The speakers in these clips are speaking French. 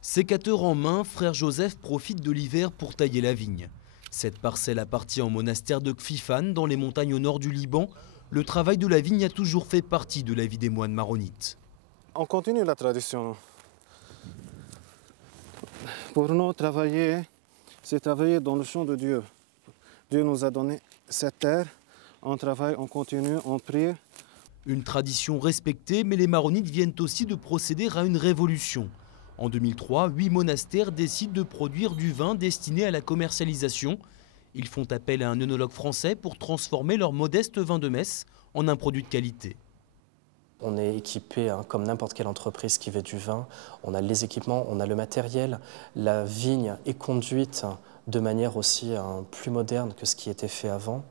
Sécateur en main, frère Joseph profite de l'hiver pour tailler la vigne. Cette parcelle appartient au monastère de Kfifan, dans les montagnes au nord du Liban. Le travail de la vigne a toujours fait partie de la vie des moines maronites. On continue la tradition. Pour nous, travailler, c'est travailler dans le champ de Dieu. Dieu nous a donné cette terre. On travaille, on continue, on prie. Une tradition respectée, mais les maronites viennent aussi de procéder à une révolution. En 2003, 8 monastères décident de produire du vin destiné à la commercialisation. Ils font appel à un œnologue français pour transformer leur modeste vin de messe en un produit de qualité. On est équipé comme n'importe quelle entreprise qui fait du vin. On a les équipements, on a le matériel. La vigne est conduite de manière aussi plus moderne que ce qui était fait avant.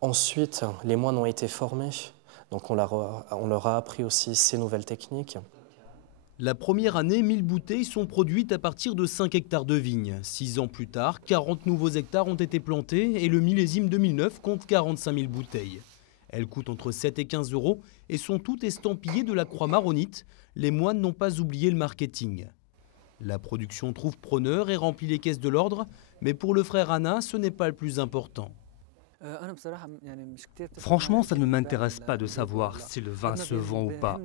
Ensuite, les moines ont été formés, donc on leur a appris aussi ces nouvelles techniques. La première année, 1000 bouteilles sont produites à partir de 5 hectares de vignes. 6 ans plus tard, 40 nouveaux hectares ont été plantés et le millésime 2009 compte 45 000 bouteilles. Elles coûtent entre 7 et 15 € et sont toutes estampillées de la croix maronite. Les moines n'ont pas oublié le marketing. La production trouve preneur et remplit les caisses de l'ordre, mais pour le frère Anna, ce n'est pas le plus important. Franchement, ça ne m'intéresse pas de savoir si le vin se vend ou pas.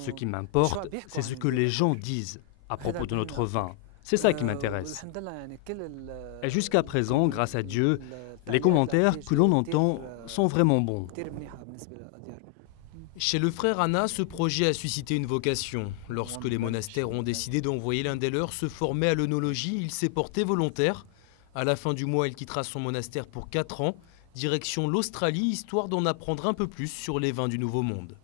Ce qui m'importe, c'est ce que les gens disent à propos de notre vin. C'est ça qui m'intéresse. Et jusqu'à présent, grâce à Dieu, les commentaires que l'on entend sont vraiment bons. Chez le frère Anna, ce projet a suscité une vocation. Lorsque les monastères ont décidé d'envoyer l'un des leurs se former à l'œnologie, il s'est porté volontaire. À la fin du mois, il quittera son monastère pour 4 ans. Direction l'Australie, histoire d'en apprendre un peu plus sur les vins du Nouveau Monde.